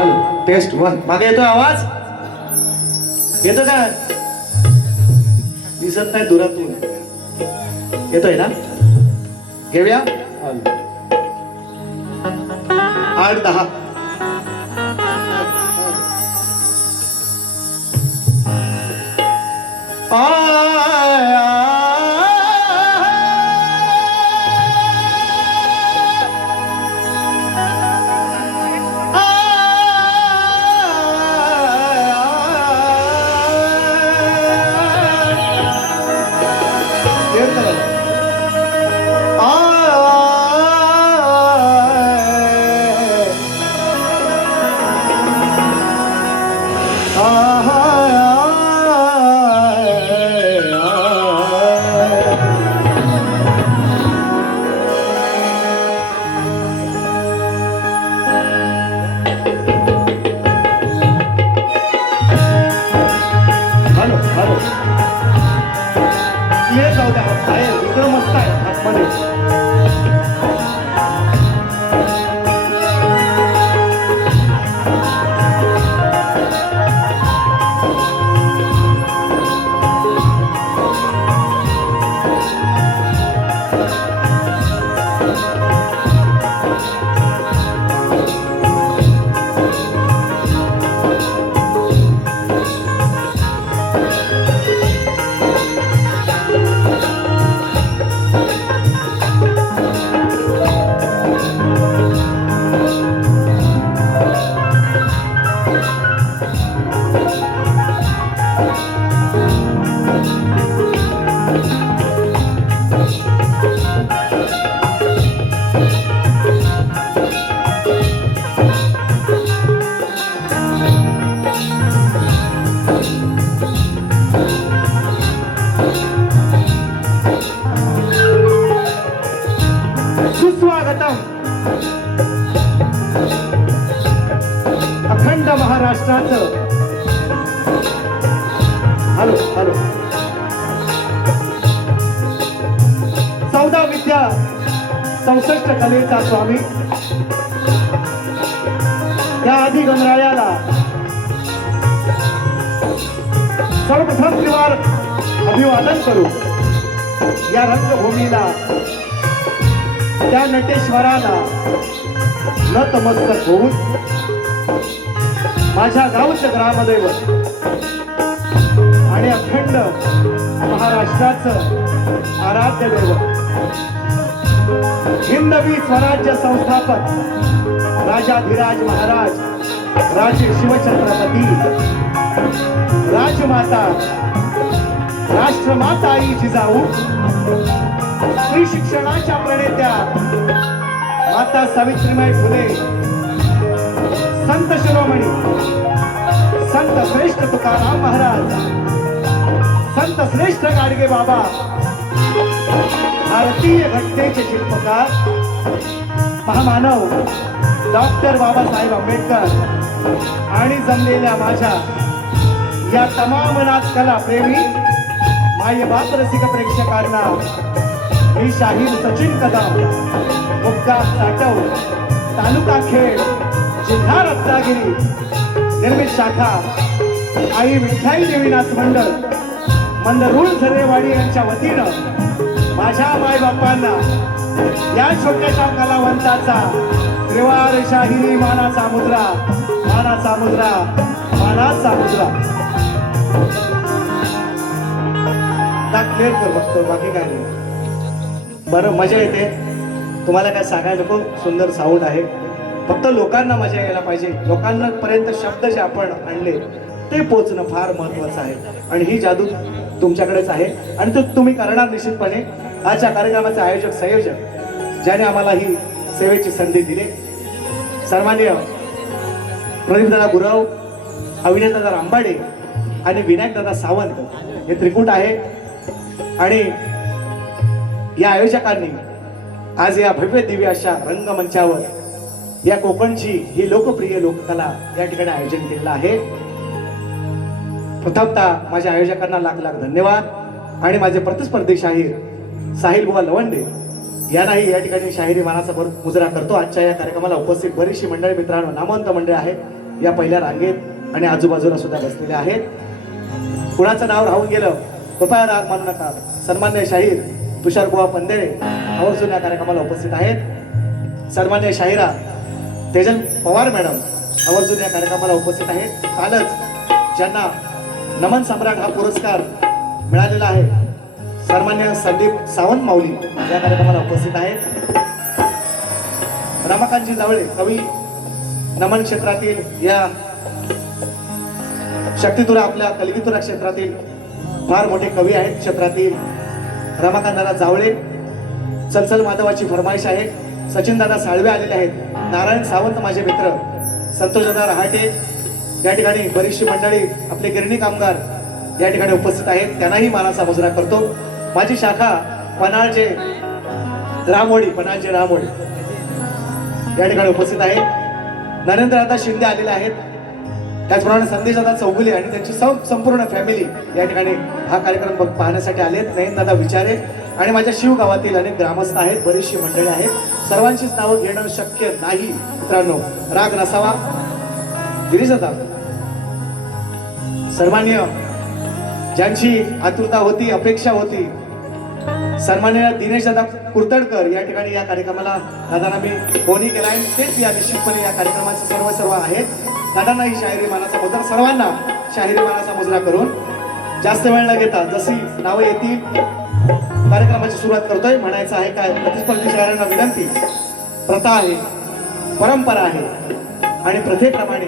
Hello taste one. मागे येतोय आवाज? येतो का? दिसत नाही दुरातून. येतोय ना? घेऊया 8-10. अखंड महाराष्ट्राचं हॅलो 14 विद्या 64 कलेचा स्वामी त्या आदि गणरायाला सर्वप्रथम त्रिवार अभिवादन करू. या रंगभूमीला त्या नटेश्वराला नतमस्तक होऊन माझ्या गावचं ग्रामदैवत आणि अखंड महाराष्ट्राचं आराध्य दैवत हिंदवी स्वराज्य संस्थापक राजाधिराज महाराज राजे शिवछत्रपती राजमाता राष्ट्रमाता आई जिजाऊ स्त्री शिक्षणाच्या प्रणेत्या माता सावित्रीबाई फुले संत शिरोमणी संत श्रेष्ठ तुकाराम महाराज संत श्रेष्ठ गाडगे बाबा भारतीय घटनेचे शिल्पकार महामानव डॉक्टर बाबासाहेब आंबेडकर आणि जमलेल्या माझ्या या तमाम नाचकला प्रेमी मायबाप रसिक प्रेक्षकांना मी शाहीर सचिन कदम मुक्काम साटव तालुका खेड जिल्हा रत्नागिरी निर्मित शाखा आई विठ्ठाई देवीनाथ मंडळ मंदरुळ झरेवाडी यांच्या वतीनं माझ्या मायबापांना या छोट्याशा कलावंताचा त्रिवार शाहिरी मानाचा मुद्रा मानाचा मुद्रा मानाचा मुद्रा क्लिअर कर बघतो बाकी काय नाही. बरं मजा येते. तुम्हाला काय सांगायला नको. सुंदर साऊंड आहे. फक्त लोकांना मजा यायला पाहिजे. लोकांना पर्यंत शब्द जे आपण आणले ते पोचणं फार महत्वाचं आहे आणि ही जादू तुमच्याकडेच आहे आणि तो तुम्ही करणार निश्चितपणे. आजच्या कार्यक्रमाचे आयोजक संयोजक ज्याने आम्हाला ही सेवेची संधी दिली सन्माननीय प्रदीपदादा गुरव अविनाशदादा रामबाडे आणि विनायकदादा सावंत हे त्रिकूट आहे. आणि या आयोजकांनी आज या भव्य दिव्य अशा रंगमंचावर या कोकणची ही लोकप्रिय लोककला या ठिकाणी आयोजन केलेलं आहे. प्रथमतः माझ्या आयोजकांना लाख लाख धन्यवाद आणि माझे प्रतिस्पर्धी शाहीर साहिल बुवा लवंडे यांनाही या ठिकाणी शाहिरी मानाचा मुजरा करतो. आजच्या या कार्यक्रमाला उपस्थित बरीचशी मंडळी मित्रांनो नामवंत मंडळी आहेत. या पहिल्या रांगेत आणि आजूबाजूला सुद्धा बसलेले आहेत. कुणाचं नाव राहून गेलं कृपया राग मानू नका. सन्मान्य शाहीर तुषार बुवा पंधेरे आवर्जून या कार्यक्रमाला उपस्थित आहेत. सन्मान्य शाहिरा तेजल पवार मॅडम आवर्जून या कार्यक्रमाला उपस्थित आहेत. कालच ज्यांना नमन सम्राट हा पुरस्कार मिळालेला आहे सन्मान्य संदीप सावंत माऊली या कार्यक्रमाला उपस्थित आहेत. रमाकांतजी जावळे कवी नमन क्षेत्रातील या शक्तितुरा आपल्या कलगीतुरा क्षेत्रातील फार मोठे कवी आहेत. क्षेत्रातील रमाकांतदादा जावळे चलचल माधवाची फरमाईश आहे. सचिनदादा साळवे आलेले आहेत. नारायण सावंत माझे मित्र, संतोषदादा रहाटे या ठिकाणी बरीचशी मंडळी आपले गिरणी कामगार या ठिकाणी उपस्थित आहेत. त्यांनाही मानाचा मुजरा करतो. माझी शाखा पन्हाळचे रामोडी या ठिकाणी उपस्थित आहे. नरेंद्रदादा शिंदे आलेले आहेत. त्याचप्रमाणे संदेशदादा चौगुले आणि त्यांची संपूर्ण फॅमिली या ठिकाणी हा कार्यक्रम पाहण्यासाठी आलेत. नयनदादा विचारे आणि माझ्या शिव गावातील अनेक ग्रामस्थ आहेत. बरीचशी मंडळी आहेत. सर्वांचीच नावं घेणं शक्य नाही मित्रांनो, राग नसावा. गिरीशदादा सर्वमान्य ज्यांची आतुरता होती, अपेक्षा होती, सन्माननीय दिनेश दादा कुर्तडकर या ठिकाणी या कार्यक्रमाला दादांना मी फोनही केला आहे. तेच या निश्चितपणे या कार्यक्रमाचे सर्व आहेत. दादांना ही शाहिरी मानाचा मुजरा, सर्वांना शाहिरी मानाचा मुजरा करून जास्त वेळ न घेता जशी नावं येतील कार्यक्रमाची सुरुवात करतोय. म्हणायचं आहे काय, प्रतिस्पर्धी शाहिरांना विनंती, प्रथा आहे, परंपरा आहे आणि प्रथेप्रमाणे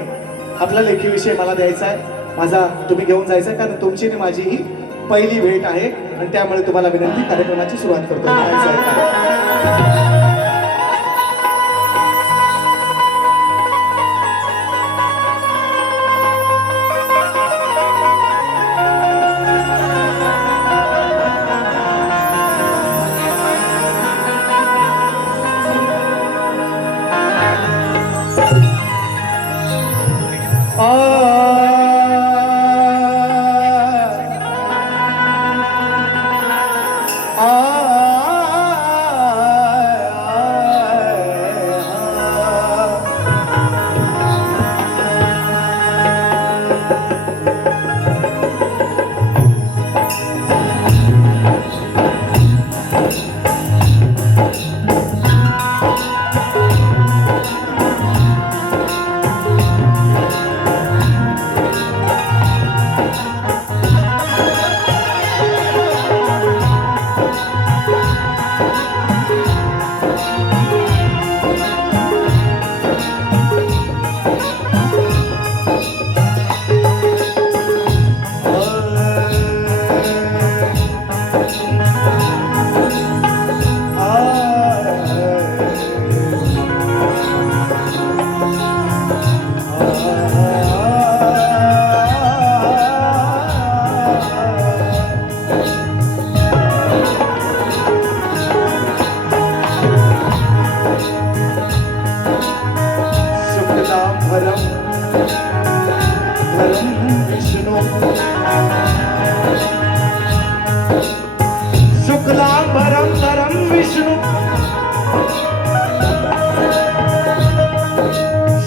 आपला लेखी विषय मला द्यायचा आहे. माझा तुम्ही घेऊन जायचं आहे, कारण तुमची आणि माझी ही पहिली भेट आहे आणि त्यामुळे तुम्हाला विनंती, कार्यक्रमाची सुरुवात करतो. म्हणायचं आहे काय.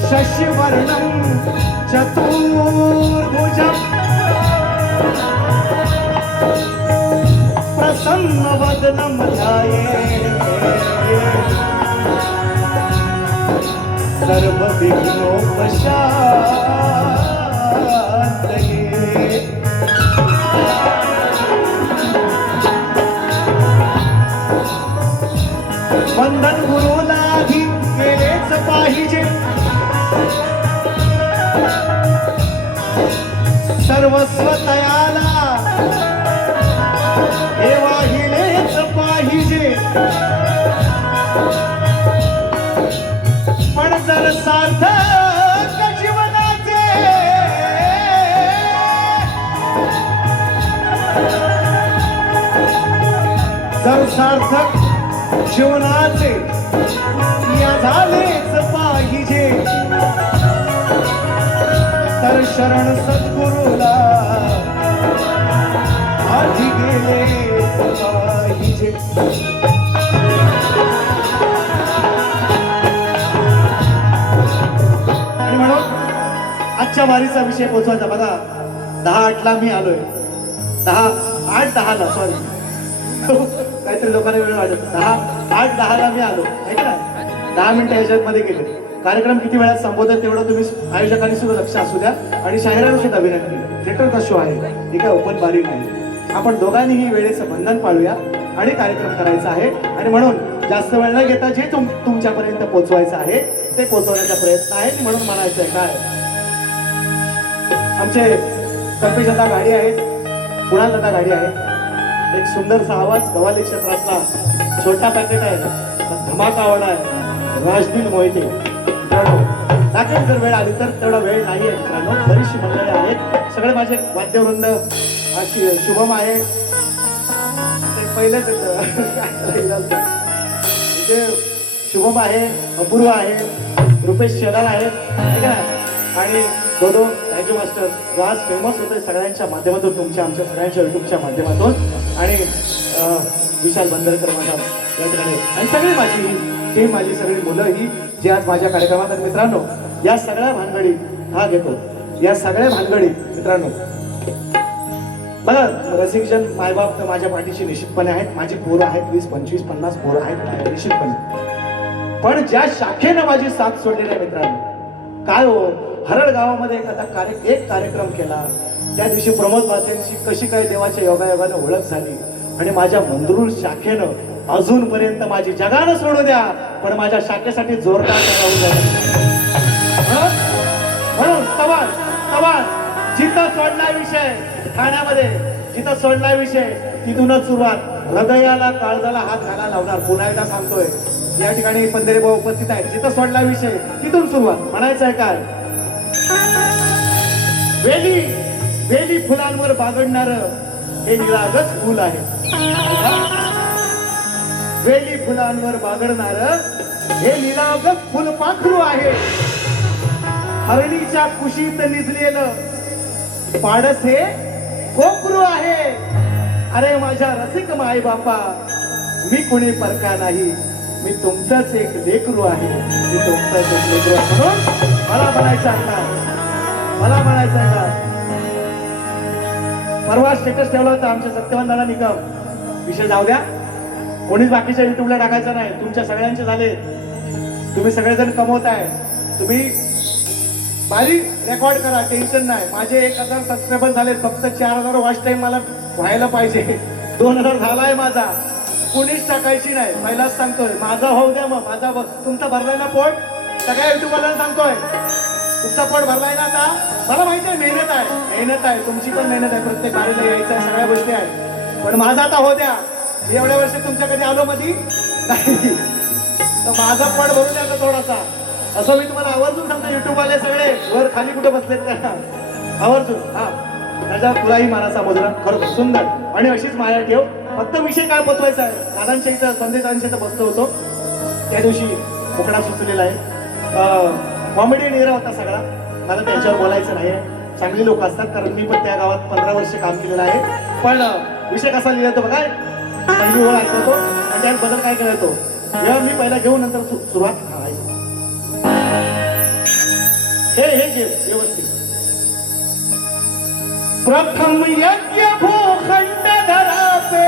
शशिवर्णं चतुर्भुजं प्रसन्नवदनं ध्यायेत् सर्वविघ्नोपशान्तये। वंदन गुरुला आधी केलेच पाहिजे, सर्वस्व तयाला हे वाहिलेच पाहिजे. पण जर सार्थक जीवनाचे जीवनाचे या झालेच पाहिजे, तर शरण सद्गुरूला आधी गेलेच पाहिजे. आणि म्हणून आजच्या वारीचा विषय पोहोचवायचा बघा. 10:08ला मी आलोय. 8:10ला सॉरी काहीतरी लोकांना वेळ वाटत. 8:10ला मी आलो आहे का. 10 मिनिटं याच्यात मध्ये गेले. कार्यक्रम किती वेळात संबोधन तेवढं तुम्ही आयोजकांनी सुद्धा लक्ष असू द्या आणि शाहिरांना सुद्धा विनंती. थिएटरचा शो आहे, ही काय ओपन बारी नाही. आपण दोघांनीही वेळेचं बंधन पाळूया आणि कार्यक्रम करायचा आहे. आणि म्हणून जास्त वेळ न घेता जे तुमच्यापर्यंत पोहोचवायचं आहे ते पोहोचवण्याचा प्रयत्न आहे. म्हणून म्हणायचं आहे काय, आमचे कल्पेश दादा गाडी आहेत, कुणाल दादा गाडी आहे. एक सुंदरसा आवाज गव्हाली क्षेत्रातला छोटा पॅकेट आहे, धमाका आवडा आहे, राजदील मोहिते. दाखल जर वेळ आली तर तेवढा वेळ नाही आहे मित्रांनो. बरीचशी मंडळी आहेत, सगळे माझे वाद्यवृंद. शुभम आहे ते पहिलेच इथे, शुभम आहे, अपूर्व आहे, रुपेश शेलार आहे आणि दोदो राजू मास्टर जो आज फेमस होते सगळ्यांच्या माध्यमातून, तुमच्या आमच्या सगळ्यांच्या युट्यूबच्या माध्यमातून. आणि विशाल बंदरकर माझा या ठिकाणी आणि सगळी माझी टीम, माझी सगळी मुलं ही जी आज माझ्या कार्यक्रमात आहेत मित्रांनो. या सगळ्या भानगडी हा घेतो, या सगळ्या भानगडी मित्रांनो बघा. रसिकजन मायबाप तर माझ्या पाठीशी निश्चितपणे आहेत. माझी पोरं आहेत, 20, 25, 50 पोरं आहेत निश्चितपणे. पण ज्या शाखेनं माझी साथ सोडलेली आहे मित्रांनो, काय हो, हरड गावामध्ये एक कार्यक्रम केला. त्या दिवशी प्रमोद बासेंची कशी काय देवाच्या योगायोगानं ओळख झाली आणि माझ्या मंदरूळ शाखेनं अजूनपर्यंत माझी जगानं सोडू द्या पण माझ्या शाखेसाठी जोरदार राहू द्या. म्हणून तवार जिथं सोडला विषय ठाण्यामध्ये, जिथं सोडला विषय तिथूनच सुरुवात. हृदयाला काळजाला हात घाला लावणार. पुन्हा एकदा सांगतोय, या ठिकाणी पंधरे भाऊ उपस्थित आहेत. जिथं सोडला विषय तिथून सुरुवात. म्हणायचं आहे काय, वेली फुलांवर बागडणार हे निरागस फुल आहे. वेली फुलांवर बागडणार हे निरागस फुलपाखरू आहे. हरणीच्या कुशीत निजलेलं पाडस हे कोकरू आहे. अरे माझ्या रसिक माय बापा, मी कुणी परका नाही, मी तुमचंच एक लेकरू आहे. मी तुमचंच एक लेकरू आहे. म्हणून मला म्हणायचं आहे का, परवा स्टेटस ठेवला होता आमच्या सत्यवान दादा निकम. विषय जाऊ द्या, कोणीच बाकीच्या युट्यूबला टाकायचं नाही. तुमच्या सगळ्यांचे झाले, तुम्ही सगळेजण कमवताय, तुम्ही भारी रेकॉर्ड करा, टेन्शन नाही. माझे 1000 सबस्क्रायबर झाले, फक्त 4000 वॉच टाइम मला व्हायला पाहिजे. 2000 झालाय माझा, कोणीच टाकायची नाही. पहिलाच सांगतोय, माझा होऊ द्या. मग माझा तुमचा भरलाय ना पोट, सगळ्या युट्यूबवाल्यांना सांगतोय तुमचा पोट भरलाय ना आता. मला माहिती आहे मेहनत आहे, तुमची पण मेहनत आहे, प्रत्येक बारीला यायचं आहे, सगळ्या गोष्टी आहेत. पण माझा आता हो द्या. मी एवढ्या वर्ष तुमच्या कधी आलो मधी नाही, तर माझा पोट भरून द्या थोडासा. असं मी तुम्हाला आवर्जून सांगतो. युट्यूबवाले सगळे वर खाली कुठे बसलेत का, आवर्जून. हा, त्याचा तुलाही मानाचा मुजरा खरोखर सुंदर. आणि अशीच माया ठेव. फक्त विषय काय पोचवायचा आहे, दादांच्या इथं संदेशांच्या इथं बसलो होतो त्या दिवशी. मुकडा सुचलेला आहे, कॉमेडी निरा होता सगळा. मला त्यांच्यावर बोलायचं नाही, चांगली लोक असतात, कारण मी पण त्या गावात 15 वर्ष काम केलेलं आहे. पण विषय कसा लिहिला तो बघा, पहिली ओळ ऐकवतो आणि त्यात बदल काय करायचो. जेव्हा मी पहिला घेऊन नंतर सुरुवात हे घे व्यवस्थित. प्रथम यज्ञ भूखंड धरा पे,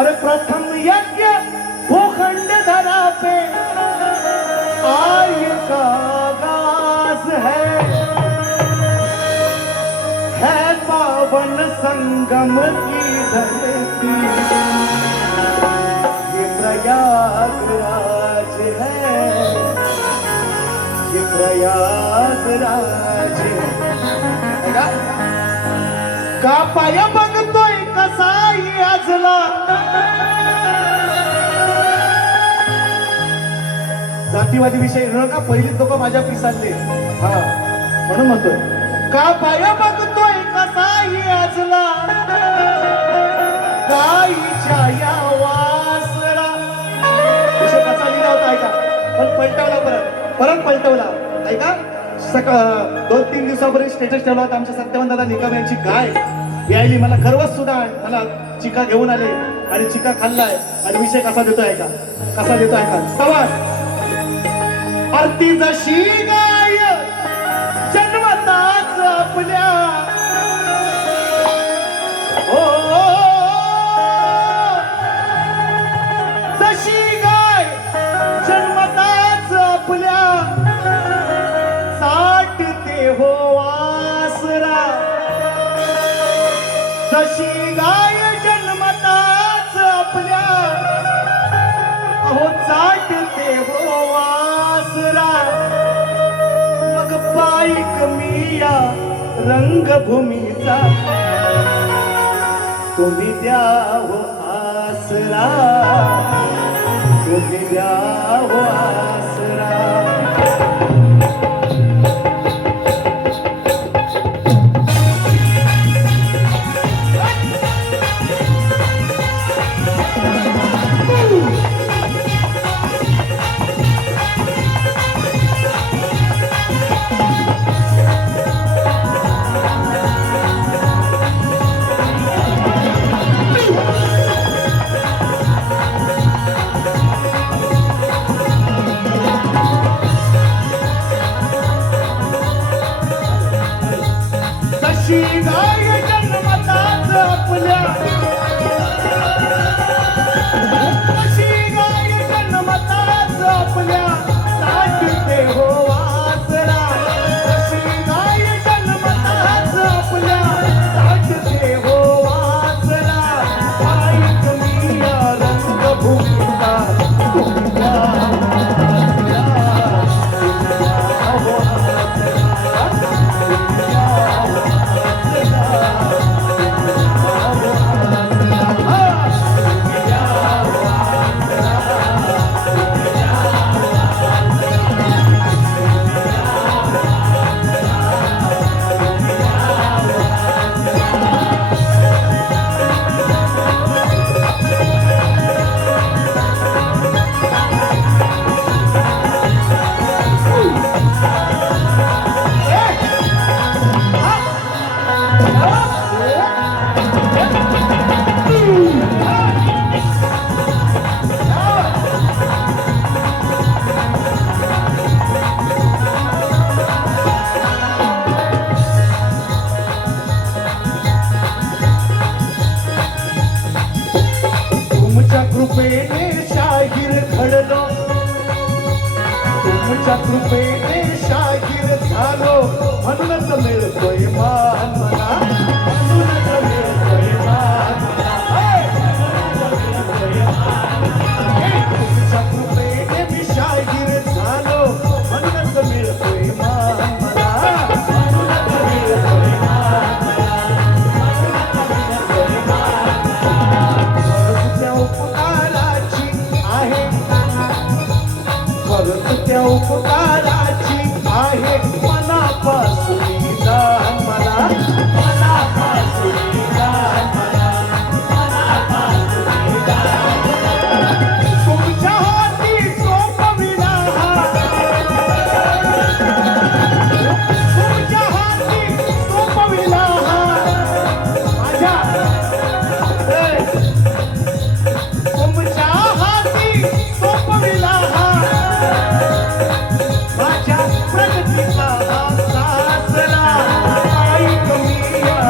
अरे प्रथम यज्ञ भूखंड धरा पे आय का आगाज है पावन संगम की धरती, ये प्रयागराज है, ये प्रयागराज है. का पाया बघतोय कसाई आजला, जातीवादी विषय का पहिलीच लोक माझ्या पिसातले. हा, म्हणून म्हणतोय का पाया बघतोय कसाई आजला, गाईच्या या वासरा. विषय कसा लिहिला होता ऐका, पण पलटवला परत पलटवला ऐका. 2-3 दिवसापूर्वी स्टेटस ठेवला होता आमच्या सत्यवान दादा निकम यांची गाय यायली. मला गर्वच सुद्धा आहे. मला चिका घेऊन आले आणि चिका खाल्लाय. आणि विषय कसा देतोय ऐका, कसा देतोय ऐका. सवाल आरती जशी गाय जन्मताच आपल्या हो जशी गाय जन्मताच आपल्या साठते हो वासरा जशी गाय जन्मताच आपल्या अहो चाटते हो वासरा मग पायिक मी या रंगभूमीचा तुम्ही द्या हो आसरा तुम्ही द्या हो आसरा जशी गाय जन्मताच आपल्या जशी गाय जन्मताच आपल्या साठते हो वासरा जशी गाय जन्मताच आपल्या साठते हो वासरा पायिक मी या रंगभूमीचा तुम्ही द्या हो आसरा, तुम्ही द्या हो तुमच्या कृपेने शाहीर घडलो तुमच्या कृपेने शाहीर झालो म्हणूनच मिळतोय मान मला म्हणूनच मिळतोय मान तुमच्या कृपेने मी शाहीर झालो म्हणूनच मिळतोय मान मला म्हणूनच मिळतोय मान त्या उपकाराची आहे खरंच त्या उपकाराची आहे मनापासून दान मला मनापासून दान मला मनापासून दान तुमच्या हाती सोपविला तुमच्या हाती सोपविला माझ्या तुमच्या हाती सोपविला माझ्या प्रगतीचा सासरा पायिक मी या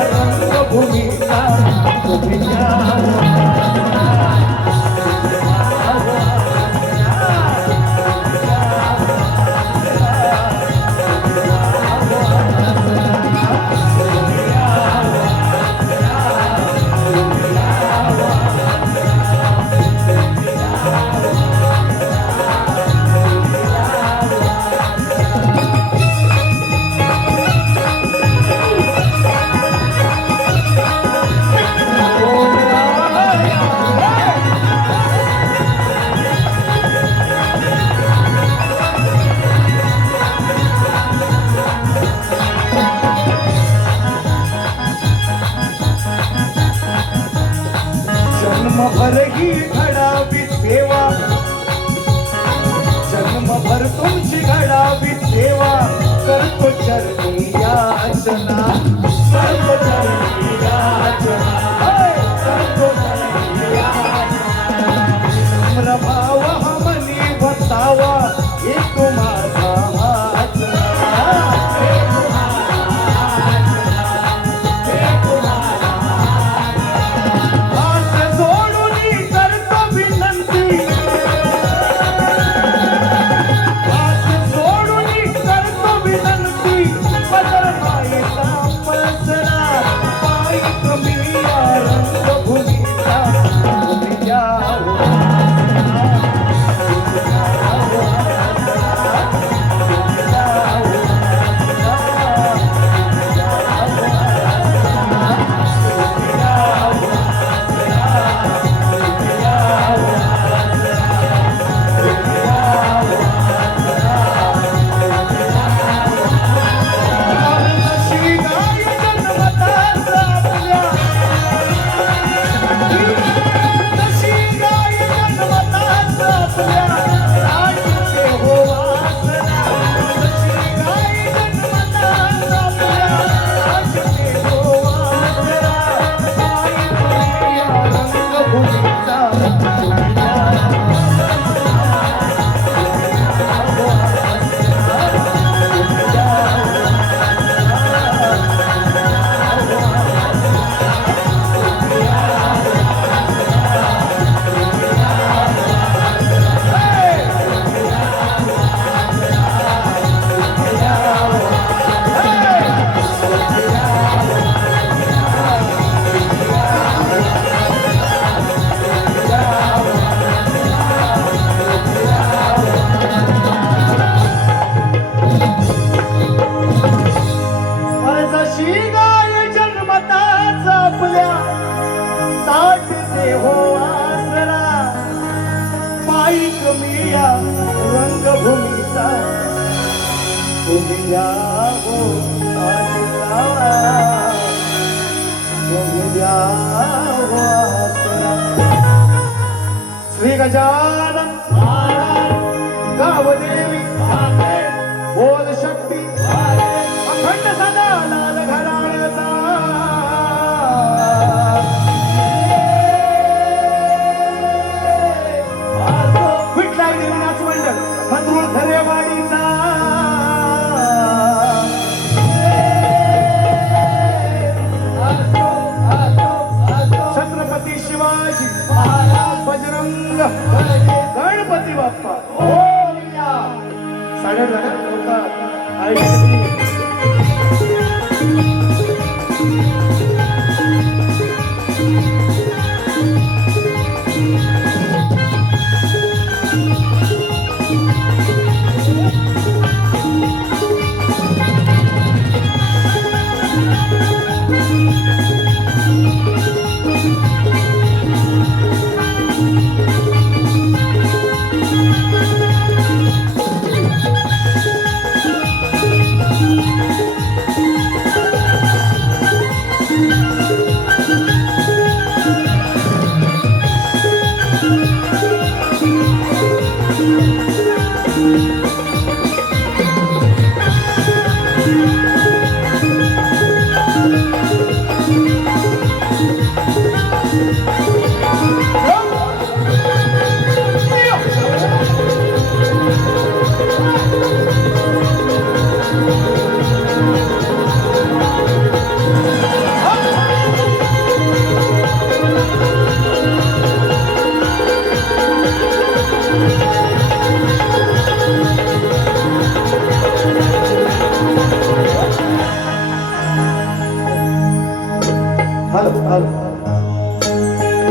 द्या हो आसरा, बघू द्या हो आसरा. श्री गजानन गावदेवी बोल शक्ती अखंड सदा लाल घराण्याचा. विठ्ठल देवनाच मंडळ मंदुळ खरेवाडीचा. छत्रपती शिवाजी बजरंग गणपती बाप्पा. साड्या झाल्या लोक आई.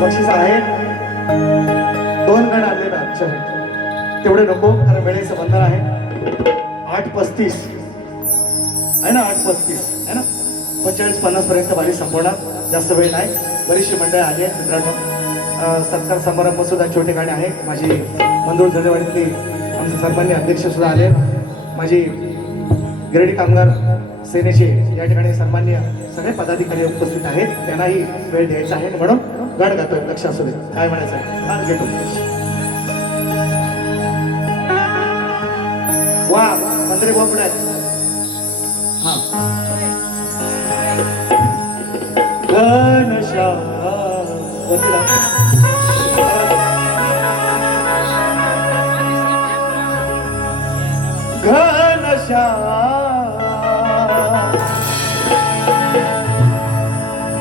बक्षीस आहे. 2 गण आणले ना तेवढे नको कारण वेळेचं बंधन आहे. 8:35 आहे ना, 8:35 आहे ना. 45-50 पर्यंत बारी संपवणार. जास्त वेळ नाही. बरीचशी मंडळी आली आहेत मित्रांनो. सत्कार समारंभ सुद्धा छोटे गाणे आहे. माझी मंदुळ झरेवाडीतली आमचे सन्मान्य अध्यक्ष सुद्धा आले. माझी गिरडी कामगार सेनेचे या ठिकाणी सन्मान्य सगळे पदाधिकारी उपस्थित आहेत. त्यांनाही वेळ द्यायचा आहे म्हणून गण गातोय. लक्ष असू दे. काय म्हणायचं आहे हा घेतो. वा मंत्री भाऊ पुढे हा. घनश्याम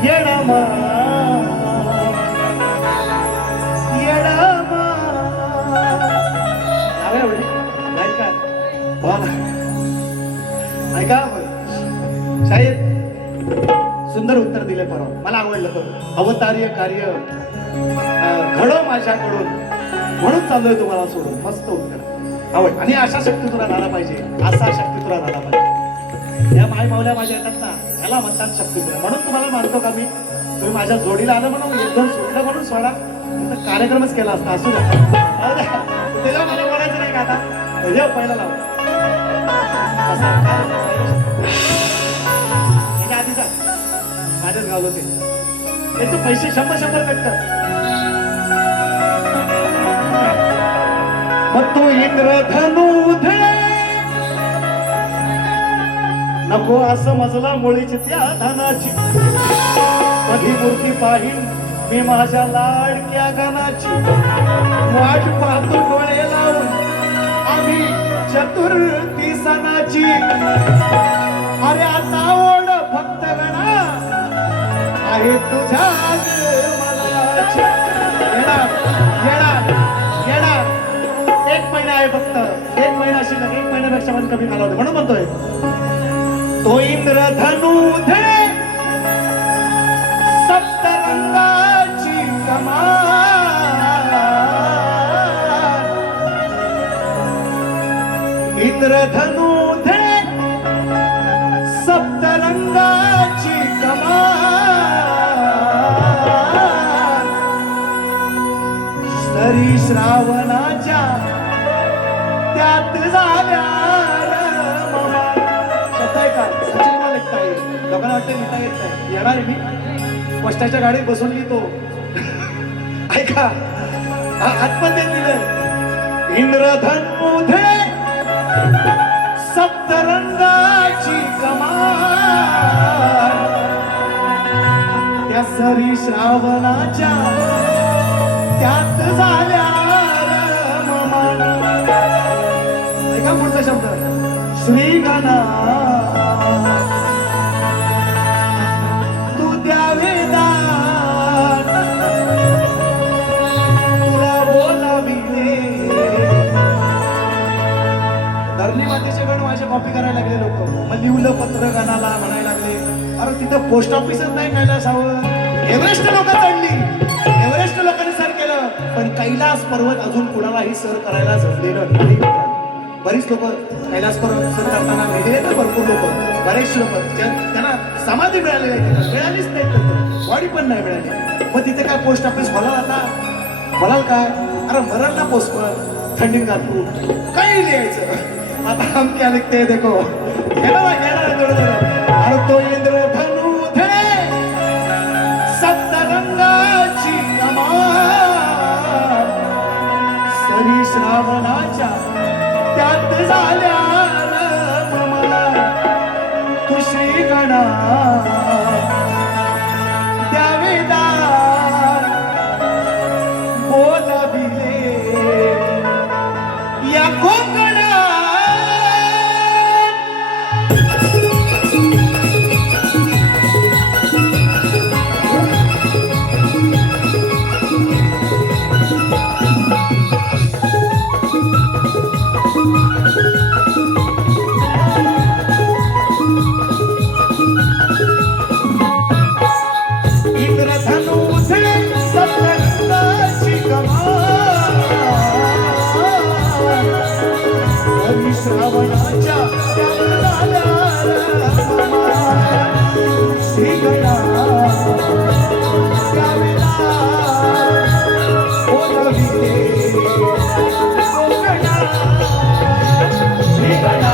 येणामा येणामा ऐका शाहीर सुंदर उत्तर दिले. परवा मला आवडलं. तो अवतार्य कार्य घडो माझ्याकडून म्हणून चाललोय तुम्हाला सोडून. मस्त उत्तर आवड. आणि अशा शक्ती तुला झाला पाहिजे. असा शक्ती तुला झाला पाहिजे. या माय मावल्या माझ्या येतात ना याला म्हणतात शक्ती तुला. म्हणून तुम्हाला मानतो का मी. तुम्ही माझ्या जोडीला आलं म्हणून 1-2 सुटलं म्हणून सोडा. कार्यक्रमच केला असता. असू द्या त्याला मला बोलायचं नाही का आता. पहिला लाव आधीचा माझ्याच गावलं ते. त्याचे पैसे 100 कट कर. मग तू इंद्रधनुधे नको असं मजला मुळीची त्या धनाची. कधी मूर्ती पाहिन मी माझ्या लाडक्या गणाची. वाट पाहतो डोळे लावून आम्ही चतुर्थी सणाची. अरे आता ओढ फक्त गणा आहे तुझ्या मलाची. येणार येणार येणार. 1 महिना आहे फक्त. 1 महिना शिल्लक. 1 महिन्यापेक्षा पण कमी कालावधी म्हणून म्हणतोय. तो इंद्रधनुधे सप्तरंगाची कमान. इंद्रधनुधे सप्तरंगाची कमान. सरी श्रावणाच्या त्यात झाल्या रममान. ते लिहिता येत नाही. येणार आहे मी पोस्टाच्या गाडीत बसून लिहितो. ऐका आत्महत्येत दिलंय. इंद्रधनुधे सप्तरंगाची कमाल त्या सरी श्रावणाच्या त्यात झाल्या रममान. ऐका पुढचा शब्द श्री गणा तू द्यावे दान तुला बोलाविले. धरणी मातेचे गण माझ्या कॉपी करायला लागले लोक. मग लिवलं पत्र गणाला म्हणायला लागले. अरे तिथं पोस्ट ऑफिसच नाही कैलासावर. एव्हरेस्ट लोक चढली, एव्हरेस्ट लोकांनी सर केलं, पण कैलास पर्वत अजून कुणालाही सर करायला जमलेलं नाही. बरीच लोक कैलास पर्वत सर करताना मिळले तर भरपूर लोक, बरेचसे लोक त्यांना समाधी मिळाली नाही, मिळालीच नाही, बॉडी पण नाही मिळाली. मग तिथे काय पोस्ट ऑफिस बोलाल आता बोलाल काय? अरे मरण ना पोस्ट पर थंडी काढू काही लिहायचं. आता हम क्या लिखते हैं देखो. घेणार थोडं. अरे तो इंद्रधनु धे सप्तरंगाची कमाल सरी श्रावणाच्या त्यात झाल्या रममान. तू श्री गणा द्यावे दान बोलाविले या कोकणात. श्रावणाच्या श्री गणा बोलाविले श्री गणा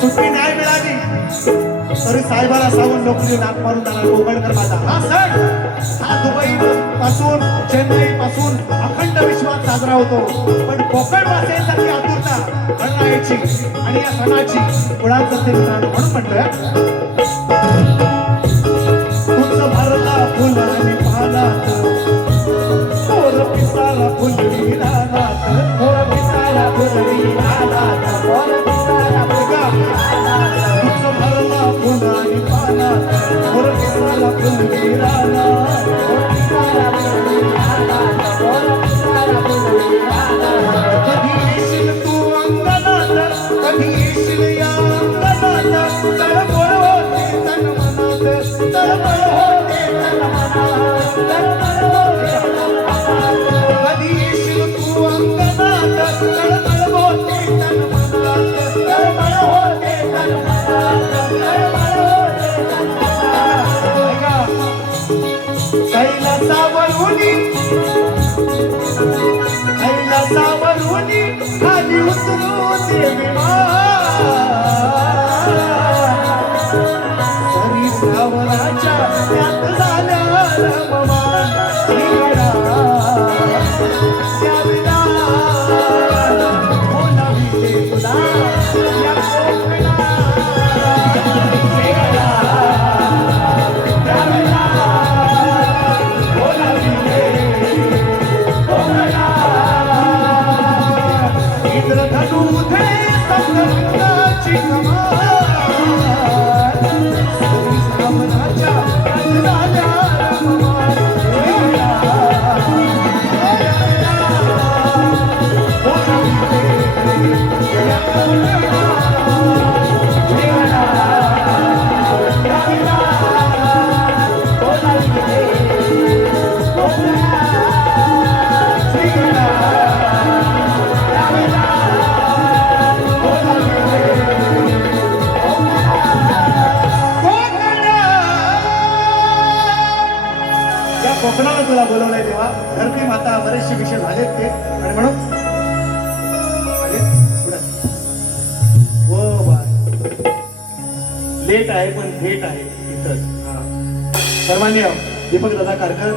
सुट्टी नाही मिळाली तरी साहेबाला सांगून नोकरी नाक मारून त्याला कोकणकर माझा हा सण हा दुबई पासून चेन्नई पासून अखंड विश्वात साजरा होतो. पण कोकण वासियांसाठी आतुरता गणरायाची आणि या सणाची कुणाचं ते म्हणून म्हटलं तुझं भरला फुल आणि पानात मोर पिसाला फुलली रानात मोर पिसाला फुलली रानात मोर पिसाला तुझं भरला फुल आणि पानात मोर पिसाला फुलली रानात मोर पिसाला फुलली रानात मोर पिसाला फुलली रानात. कधी येशील तू अंगणात कधी येशील या अंगणात तळमळ होते तन मनात तळमळ होते तन मनात तळमळ होते तन मनात. कधी येशील तू अंगणात तळमळ होते तन मनात तळमळ होते तन मनात तळमळ होते तन मनात. कैलासावरुनी खाली उतरू दे सरी श्रावणाच्या त्यात झाल्या रममान. श्रीगणा द्याविला बोलाविले तुला या कोकणात. श्रीगणा द्याविला बोलाविले कोकणात. इंद्रधनु धे सप्तरंगाची कमाल सरी श्रावणाच्या त्यात झाल्या रममान. बोलाविले या कोकणात. कोकणाला तुला बोलवलंय देवा. धरती माता बरेचसे विषय झालेत ते, आणि म्हणून आले पुढे. हो बाय, लेट आहे पण थेट आहे इथंच. सर्वांनी दीपक दादा कारकर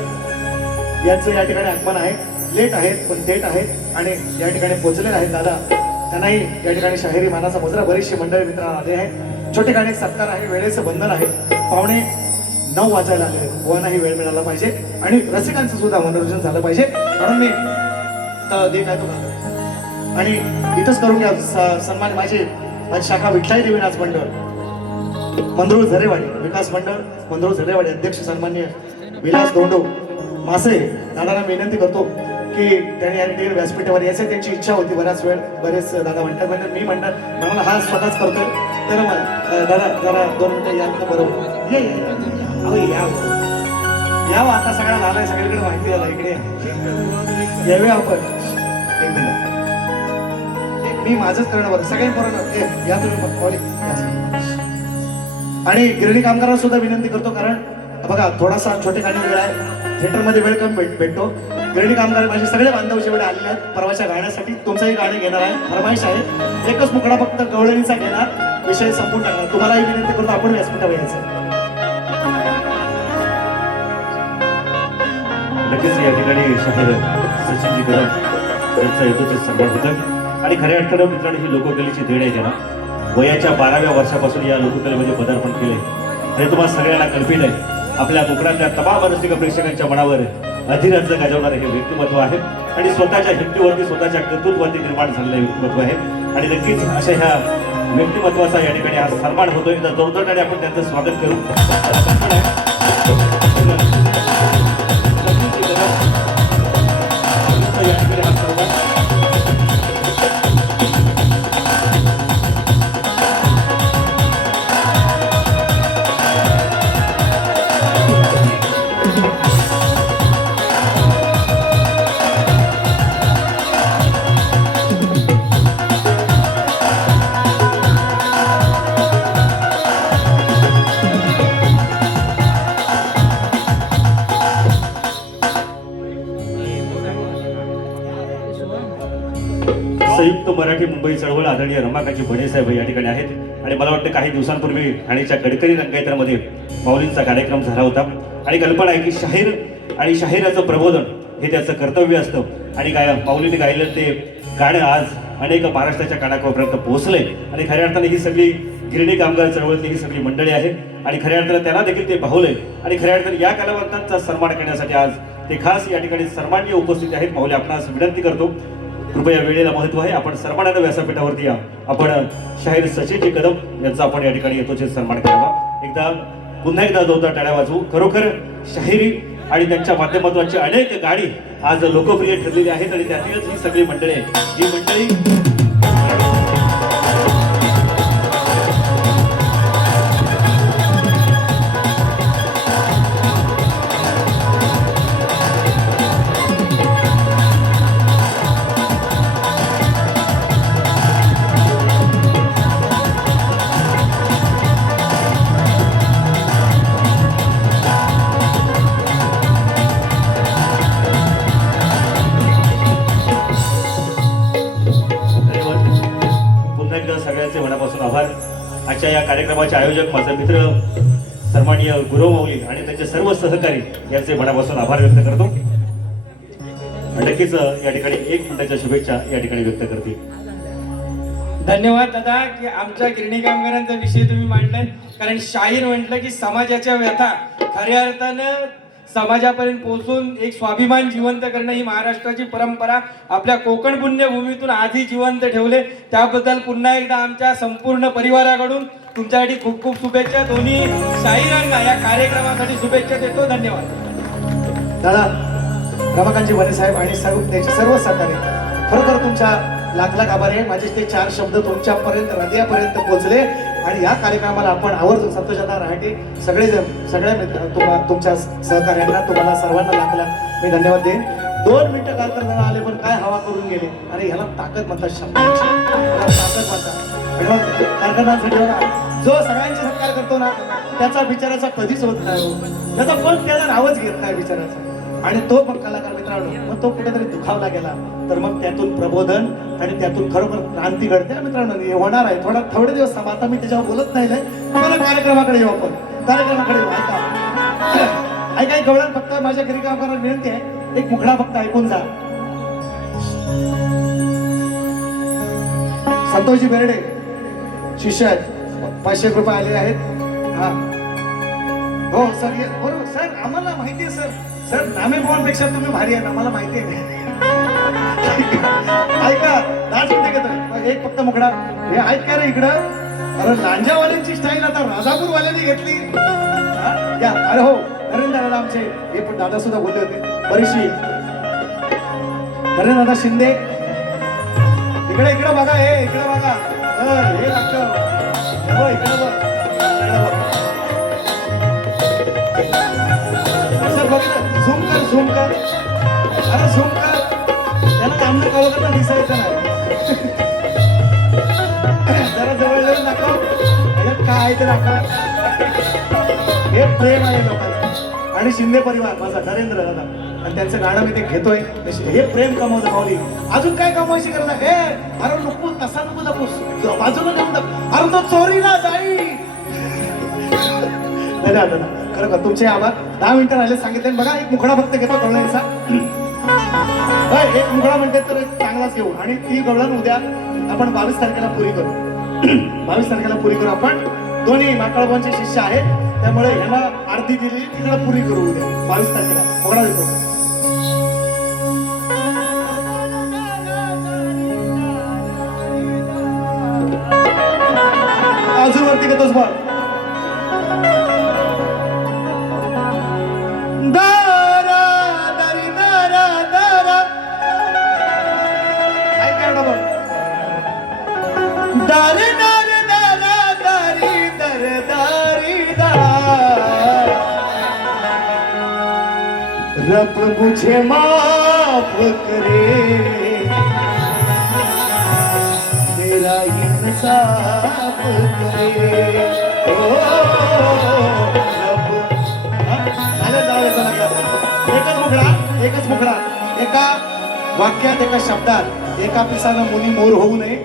यांचं या ठिकाणी आगमन आहे. लेट आहेत पण थेट आहेत आणि या ठिकाणी पोहोचलेले आहेत दादा. त्यांनाही या ठिकाणी शाहिरी मानाचा मुजरा बरीचशी मंडळी मित्र आले आहे. छोटे गाणे सत्कार आहे, वेळेचं बंधन आहे. 8:45 वाजायला आले. गोवांनाही वेळ मिळाला पाहिजे आणि रसिकांचं सुद्धा मनोरंजन झालं पाहिजे, म्हणून मी दे काय तुला आणि इथंच करून घ्या सन्मान. माझी शाखा विठ्ठल देवीनाथ मंडळ मंदरूळ झरेवाडी विकास मंडळ मंदरूळ झरेवाडी अध्यक्ष सन्मान्य विलास दोंडो मासे दादांना विनंती करतो की त्यांनी या ठिकाणी व्यासपीठावर यायचं. त्यांची इच्छा होती बरेच दादा म्हणतात, म्हणजे मी म्हणाला हा स्वतःच करतोय. तर दादा जरा 2 मिनिटं या बरोबर ये यावं आता सगळ्या झालाय, सगळीकडे माहिती झाला. इकडे यावे आपण. 1 मिनिट मी माझंच करणं बरं, सगळे बरोबर या तुम्ही. आणि गिरणी कामगारांना सुद्धा विनंती करतो, कारण बघा थोडासा छोटे गाणी वेळ आहे, थिएटरमध्ये वेळ कमी भेटतो. गिरणी कामगार माझे सगळे बांधव जेवढे आलेले आहेत परवाच्या गाण्यासाठी तुमचंही गाणे घेणार आहे. फरमाईश आहे, एकच मुकडा फक्त गवळणीचा घेणार, विषय संपून टाकणार. तुम्हालाही विनंती करतो आपण व्यासपीठावर यायचं. नक्कीच या ठिकाणी शाहीर सचिनजी कदम यांचा येतोच सन्मान होतं. आणि खऱ्या अर्थानं मित्रांनो ही लोककलेची देण आहे त्यांना. वयाच्या 12व्या वर्षापासून या लोककलेमध्ये पदार्पण केले आणि तुम्हाला सगळ्यांना कल्पित आहे आपल्या कोकणातल्या तमाम रसिक प्रेक्षकांच्या मनावर अधिराज्य गाजवणारे हे व्यक्तिमत्व आहे आणि स्वतःच्या हिमतीवरती स्वतःच्या कर्तृत्वावरती निर्माण झालेलं व्यक्तिमत्व आहे. आणि नक्कीच अशा ह्या व्यक्तिमत्वाचा या ठिकाणी हा सन्मान होतोय. तर जोरदार आपण त्यांचं स्वागत करू. संयुक्त मराठी मुंबई चळवळ आदरणीय रमाकांची बडे साहेब या ठिकाणी आहेत. आणि मला वाटतं काही दिवसांपूर्वी ठाण्याच्या गडकरी रंगायत्रामध्ये माऊलींचा कार्यक्रम झाला होता. आणि कल्पना आहे की शाहीर आणि शाहिराचं प्रबोधन हे त्याचं कर्तव्य असतं. आणि माऊलीने गायलेलं ते गाणं आज अनेक महाराष्ट्राच्या कानाकोपऱ्यात पोहोचलंय. आणि खऱ्या अर्थाने ही सगळी गिरणी कामगार चळवळीतली ही सगळी मंडळी आहे आणि खऱ्या अर्थाने त्यांना देखील ते पाहलंय. आणि खऱ्या अर्थाने या कलावंतांचा सन्मान करण्यासाठी आज ते खास या ठिकाणी सन्माननीय उपस्थित आहेत. माऊली आपणास विनंती करतो, कृपया वेळेला महत्व आहे, आपण सर्वांना व्यासपीठावरती या. आपण शाहीर सचिनजी कदम यांचा आपण या ठिकाणी येतोच सन्मान करावा. पुन्हा एकदा जोरदार टाळ्या वाजवू. खरोखर शाहिरी आणि त्यांच्या माध्यमातूनची अनेक गाणी आज लोकप्रिय ठरलेली आहेत आणि त्यातीलच ही सगळी मंडळी आहे. ही मंडळी सगळ्यांचे मनापासून आभार. आजच्या या कार्यक्रमाचे आयोजक माझा मित्र सन्माननीय गुरव माऊली आणि त्यांचे सर्व सहकारी यांचे मनापासून आभार व्यक्त करतो. नक्कीच या ठिकाणी 1 मिनिटाच्या शुभेच्छा या ठिकाणी व्यक्त करतील. धन्यवाद दादा की आमच्या गिरणी कामगारांचा विषय तुम्ही मांडलाय. कारण शाहीर म्हटलं की समाजाच्या व्यथा खऱ्या अर्थानं समाजापर्यंत पोहोचून एक स्वाभिमान जिवंत करणं ही महाराष्ट्राची परंपरा आपल्या कोकण पुण्यभूमीतून आधी जिवंत ठेवले. त्याबद्दल पुन्हा एकदा आमच्या संपूर्ण परिवाराकडून तुमच्यासाठी खूप खूप शुभेच्छा. दोन्ही शाहिरांना या कार्यक्रमासाठी शुभेच्छा देतो. धन्यवाद दादा रमाकांतजी बडे साहेब आणि त्यांचे सर्व सहकारी, खरोखर तुमच्या लाख लाख आभार आहे. माझे ते 4 शब्द तुमच्यापर्यंत हृदयापर्यंत पोहोचले आणि या कार्यक्रमाला आपण आवर्जून संतोषाता राहते सगळ्या तुमच्या सहकार्यांना तुम्हाला सर्वांना लाख लाख मी धन्यवाद देईन. 2 मिनिटं काय तर जरा आले पण काय हवा करून गेले. अरे ह्याला ताकद म्हणतात, शब्दाची ताकद म्हणतात. कारखान्यांसाठी जो सगळ्यांचे सत्कार करतो ना त्याचा बिचाराचा कधीच होत नाही. त्याचा कोण त्याला नावच घेत नाही बिचाराचा. आणि तो पण कलाकार मित्रांनो मग तो कुठेतरी दुखावला गेला तर मग त्यातून प्रबोधन आणि त्यातून खरोखर क्रांती घडते हा मित्रांनो. हे होणार आहे थोडे दिवस थांबा. आता मी त्याच्यावर बोलत नाही मला कार्यक्रमाकडे येऊ आपण कार्यक्रमाकडे येऊ. ऐका एक गवळण फक्त माझ्या घरी काम करायला विनंती आहे एक मुखडा फक्त ऐकून जा. संतोषजी बेर्डे शिष्य आहेत 500 रुपये आले आहेत. हा हो सर बरोबर सर आम्हाला माहिती आहे सर नामे पेक्षा तुम्ही भारी आहे आम्हाला माहिती आहे. ऐका लाज कुठे घेतोय एक फक्त मुखडा हे ऐक का रे इकडं. अरे लांजावाल्यांची स्टाईल आता राजापूरवाल्यांनी घेतली. या अरे हो नरेंद्र दादा आमचे हे पण दादा सुद्धा बोलले होते बरीचशी. नरेंद्र दादा शिंदे इकडे बघा हे इकडे बघा हे लागतं हो इकडे बघ झूम कर अरे झूम कर त्याला आमचं कळवलं दिसायचं नाही. जरा जवळ जवळ दाखव याच्यात काय आहे ते दाखव. हे प्रेम आहे लोकांचं आणि शिंदे परिवार माझा नरेंद्र दादा आणि त्यांचं गाणं मी ते घेतोय हे प्रेम कमवतं माऊली. अजून काय कमवायची गरज आहे. अरे नको तसा नको दाखवूस बाजूला नेऊन अरे तो चोरीला जाईल. दादा खरं तुमचे आभार. 10 मिनिटं राहिले सांगितले बघा. एक मुखडा फक्त घेतो गवळणीचा एक मुखडा म्हणते तर चांगलाच घेऊ आणि ती गवळण उद्या आपण 22 तारखेला पुरी करू. 22 तारखेला पुरी करू आपण. दोन्ही माकळबांचे शिष्य आहेत त्यामुळे ह्याला आरती दिली तिकडे पुरी करू उद्या 22 तारखेला मुखडा देतो. अजून वरती घेतोच बघ. दारी दारी दारा दारी दर दारी दा रब मुझे माफ करे मेरा इंसाफ करे ओ रब. एकच मुखडा एका वाक्यात एका शब्दात एका पिसानं मुली मोर होऊ नये.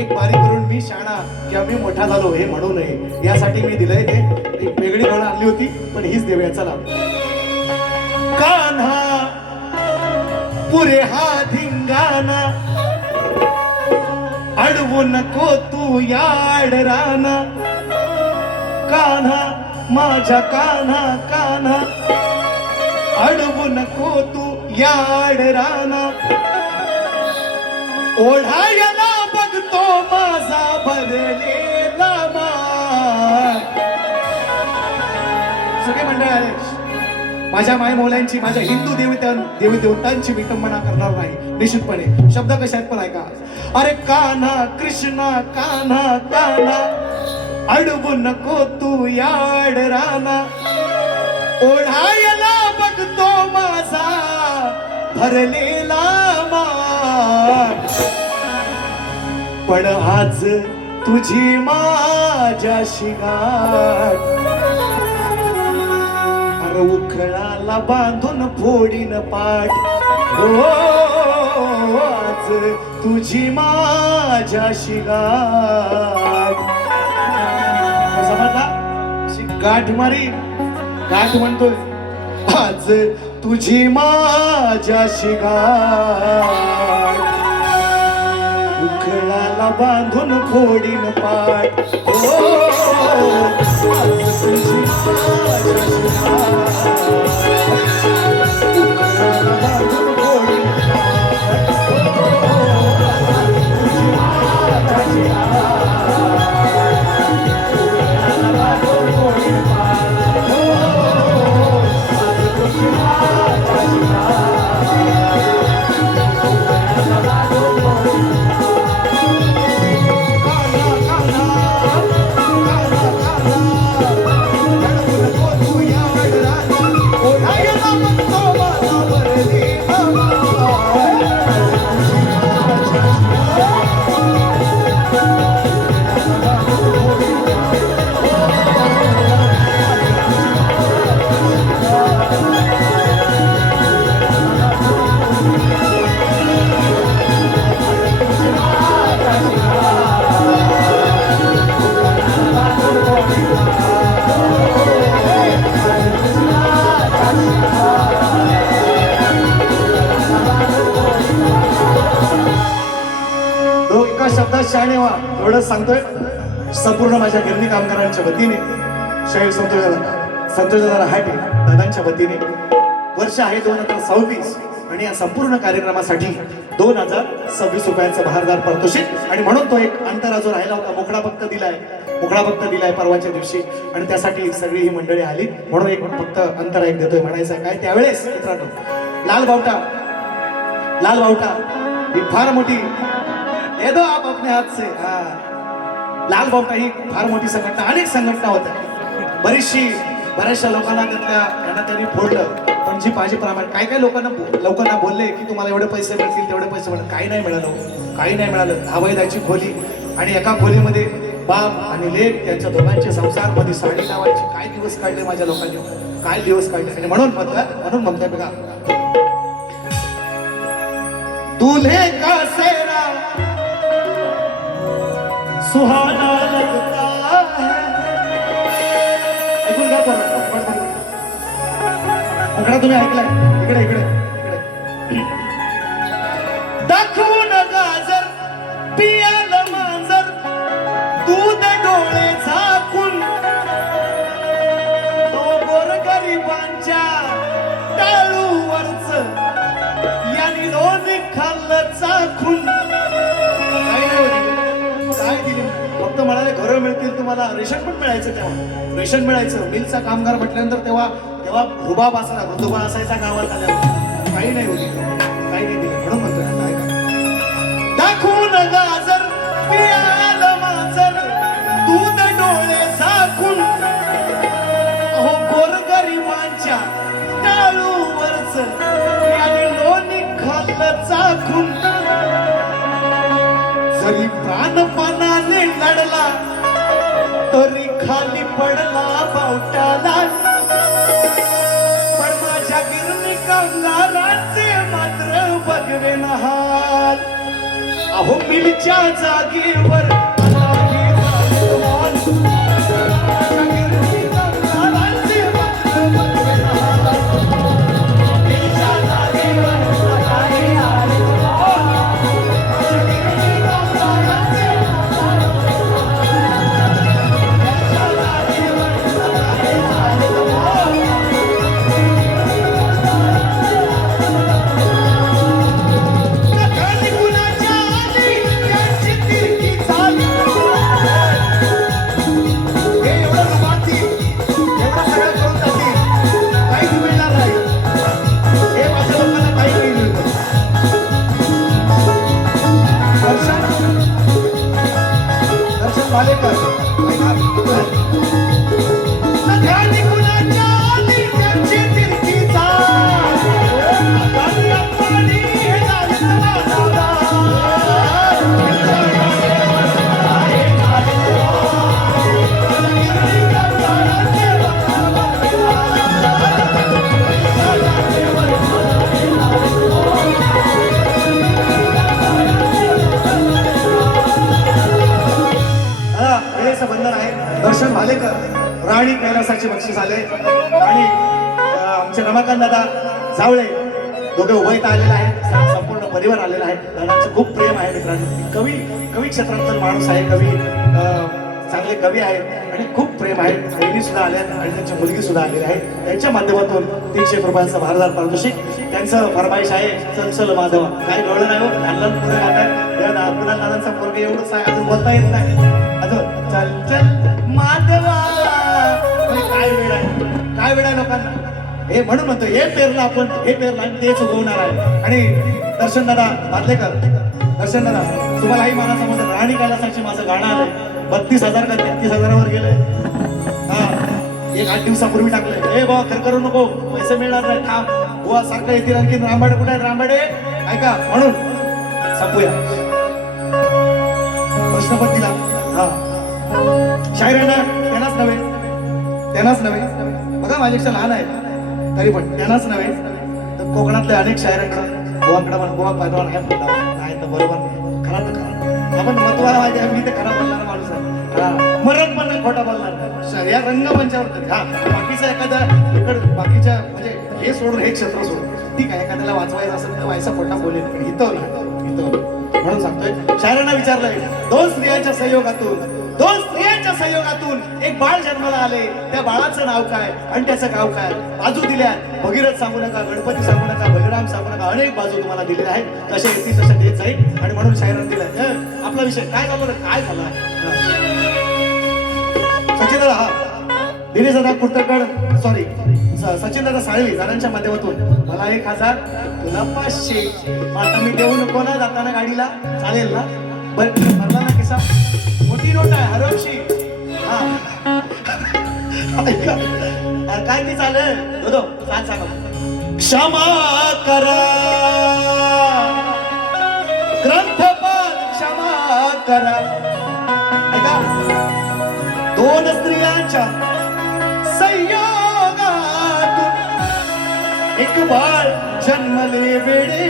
एक बारी करून मी शाणा किंवा मी मोठा झालो हे म्हणू नये यासाठी मी दिलंय ते. एक वेगळी गवळण आणली होती पण हीच देऊया चला. कान्हा पुरे हा धिंगाणा अडवू नको तू याड राना. कान्हा माझ्या कान्हा कान्हा अडवू नको तू याड राना. ओढायला बघतो माझा भरलेला मान. सगळे मंडळ आले. माझ्या मायमौल्यांची माझ्या हिंदू देवी देवतांची विटंबना करणार नाही निश्चितपणे. शब्द कसे आहेत पण ऐका. अरे कान्हा कृष्णा कान्हा कान्हा अडवू नको तू याड राना. ओढायला बघतो माझा भरलेला मान. पण आज तुझी माझ्याशी गाठ अरे उखळाला बांधून फोडीन पाठ. हो आज तुझी माझ्याशी गाठ. समजला गाठ मारी गाठ म्हणतोय. आज तुझी माझ्याशी गाठ उखळाला बांधून फोडीन पाठ. आज तुझी माझ्याशी गाठ उखळाला बांधून फोडीन पाठ. तुझी माझ्याशी Oh, शब्दात शहाणे व्हा एवढंच सांगतोय. संपूर्ण माझ्या गिरणी कामगारांच्या वतीने शाहीर संतोष दादा हाटे दादांच्या वतीने वर्ष आहे 2026 आणि या संपूर्ण कार्यक्रमासाठी 2026 रुपयांचं बहारदार पारितोषिक. आणि म्हणून तो एक अंतरा जो राहिला होता मोकळा फक्त दिलाय परवाच्या दिवशी. आणि त्यासाठी सगळी ही मंडळी आली म्हणून एक फक्त अंतरा एक देतोय म्हणायचं आहे. काय त्यावेळेस मित्रांनो लाल बावटा ही फार मोठी ये दो आप अपने हात से. लाल बावटा ही फार मोठी संघटना, अनेक संघटना होत्या, बऱ्याचशा लोकांना त्यांना त्यांनी फोडलं. पण जी पाहिजे प्रमाणे काय लोकांना बोलले की तुम्हाला एवढे पैसे मिळतील तेवढे पैसे मिळतील. काही नाही मिळालं. 10 वैदाची खोली आणि एका खोलीमध्ये बाप आणि लेक त्यांच्या दोघांचे संसार मध्ये साडी लावायची. काय दिवस काढले माझ्या लोकांनी, काय दिवस काढले. आणि म्हणून म्हणताय बघा, दूल्हे का सेहरा सुहाना लगता है. ऐकून घ्या मुकडा तुम्ही ऐकलाय. इकडे दाखवून गाजर पियाल मांजर दूध डोळे झाकून तो गोरगरिबांच्या टाळूवरच यांनी लोणी खाल्लं चाखून. काय दिली फक्त म्हणाले घरं मिळतील तुम्हाला, रेशन पण मिळायचं. तेव्हा रेशन मिळायचं. मिलचा कामगार म्हटल्यानंतर तेव्हा रुबाब असायचा, ऋतुबा असायचा गावात आल्या. काही नाही दिलं म्हणून म्हणतो दाखवून गाजर पियाल मांजर दूध डोळे झाकून अहो गोरगरिबांच्या टाळूवरच याने लोणी खाल्लं चाखून. जरी प्राणपणाने लढला तरी खाली पडला बावटाला. पण माझ्या गिरणी कामगारांचे मात्र बघवे हाल. अहो मिलच्या जागेवर माझ्या गिरणी कामगारांचे मात्र बघवे हाल. मिलच्या जागेवर दर्शन भालेकर राणी कैलासाचे बक्षीस आले. आणि आमचे रमाकांत दादा जावळे दोघे उभयता आलेले आहेत. संपूर्ण परिवार आलेला आहे. दादांचं खूप प्रेम आहे मित्रांनो. कवी क्षेत्रातला माणूस आहे. चांगले कवी आहेत आणि खूप प्रेम आहे. बहिणी सुद्धा आल्या आणि त्यांची मुलगी सुद्धा आलेली आहे. त्यांच्या माध्यमातून 300 रुपयांचा बहारदार पारितोषिक. त्यांचं फरमाईश आहे चल माधवा. काय कळलं नाही हो, लहान पुढे राहतात या दादांचा पोरग एवढंच आहे, अजून बोलता येत नाही. अजून चल माधवा. काय वेळ आहे लोकांना. हे म्हणून म्हणतो हे पेरलं आणि तेच उगवणार आहे. आणि दर्शन दादा तुम्हालाही मला समजलं राणी कैलासाची माझं गाणं आलंय. 32,000 का 33,000वर गेले. हा एक 8 दिवसापूर्वी टाकलंय. हे बाबा खर करू नको, पैसे मिळणार नाही, थांब बुवा सारखं येतील. आणखी रामबाडे कुठे आहेत? रामबाडे ऐका म्हणून संपूया प्रश्नपत्तीला. हा शायरांना त्यांनाच नव्हे बघा माझ्यापेक्षा लहान आहेत तरी पण त्यांनाच नव्हे तर कोकणातल्या अनेक शायरांना गोवा पैलवान आहे तर बरोबर खरा तर खरा. आपण महत्वाला माहिती आहे मी ते खरा बोलणारा माणूस आहे. मरण पण नाही, खोटा बोलणार नाही. या रंगमंचावर तरी हा बाकीचा एखादा बाकीच्या म्हणजे हे सोडून हे क्षेत्र सोडून ठीक आहे. एखाद्याला वाचवायचं असेल तर व्हायचा खोटा बोलेल. पण इथं म्हणून सांगतोय. शायरांना विचारलंय, दोन स्त्रियांच्या संयोगातून एक बाळ जन्माला आले, त्या बाळाचं नाव काय आणि त्याचं गाव काय? बाजू दिल्या, भगीरथ सांगू नका, गणपती सांगू नका, बलराम सांगू नका, अनेक बाजू तुम्हाला दिलेल्या आहेत. तसे येतील तशा देत जाईल. आणि म्हणून शायरांना दिलाय. आपला विषय काय झालं, काय झालं? सचिन दादा, हा दिनेश दादा कुर्तकड, सॉरी सचिन दादा साळवी दादांच्या माध्यमातून मला 1000, तुला 500. आता मी देऊ नको ना जाताना गाडीला, चालेल ना? बरं भरला ना किसा? मोठी नोट आहे हरवशी. हा ऐका, काय ती चालेल दो सांग. क्षमा करा ग्रंथपाल, क्षमा करा. ऐका, दोन स्त्रियांच्या संयोगातून एक बाळ जन्मले वेळे,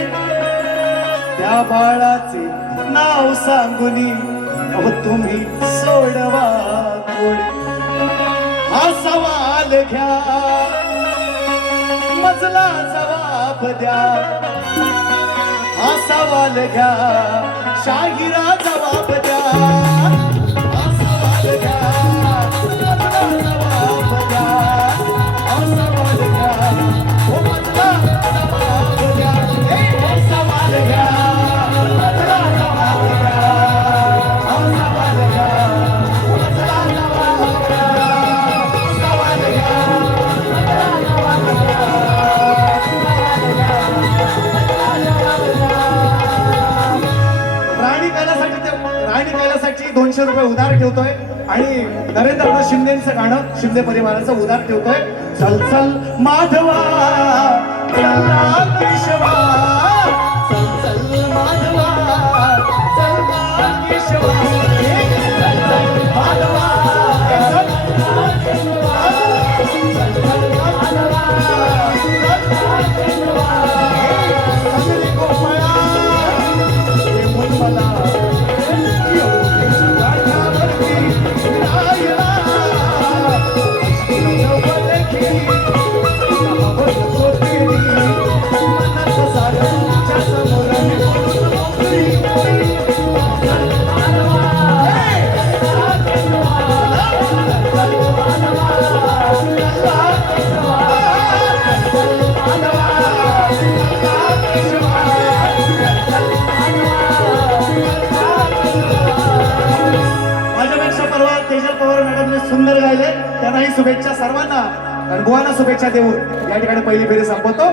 त्या बाळाचे नाव सांगुनी अहो तुम्ही सोडवा कोडे. हा सवाल घ्या, मजला जबाब द्या. हा सवाल घ्या, शाहिरा जबाब द्या. हा सवाल घ्या, मजला जबाब द्या. हा सवाल घ्या, हो मजला जबाब द्या. हे सवाल घ्या, मजला जबाब द्या. हा सवाल घ्या, मजला जबाब द्या. सवाल घ्या, मजला जबाब द्या. राणी कैलासाठी 200 रुपये उधार ठेवतोय. आणि नरेंद्रनाथ शिंदेचं गाणं, शिंदे परिवाराचं उधार ठेवतोय. चल चल माधवा, चला केशवा, चल चल माधवा, चला केशवा. चल चल माधवा, चल चल केशवा, चल चल माधवा, चल केशवा. चांगली गोपाळा, हे मन मला सुंदर गायले. त्यांनाही शुभेच्छा सर्वांना. आणि बुवांना शुभेच्छा देऊन या ठिकाणी पहिली फेरी संपवतो.